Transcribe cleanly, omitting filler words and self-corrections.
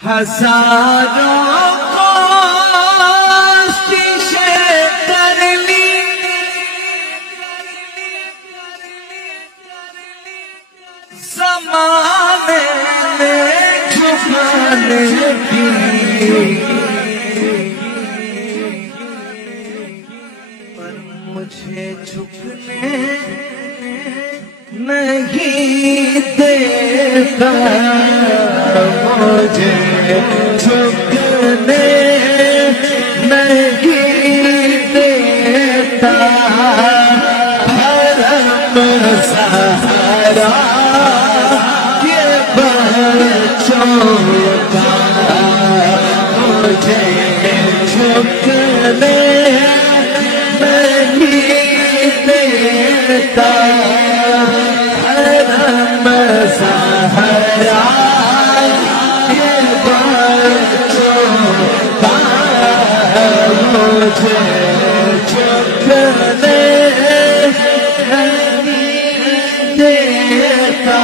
हजारों कोशिशें कर ली, ज़माने में छुपाने की, पर मुझे झुकने नहीं देता, मुझे झुकने नहीं देता। हरम सहारा ये बच्चों का, मुझे झुकने नहीं देता। हरम सहारा ये बच्चों का, मुझे झुकने नहीं देता।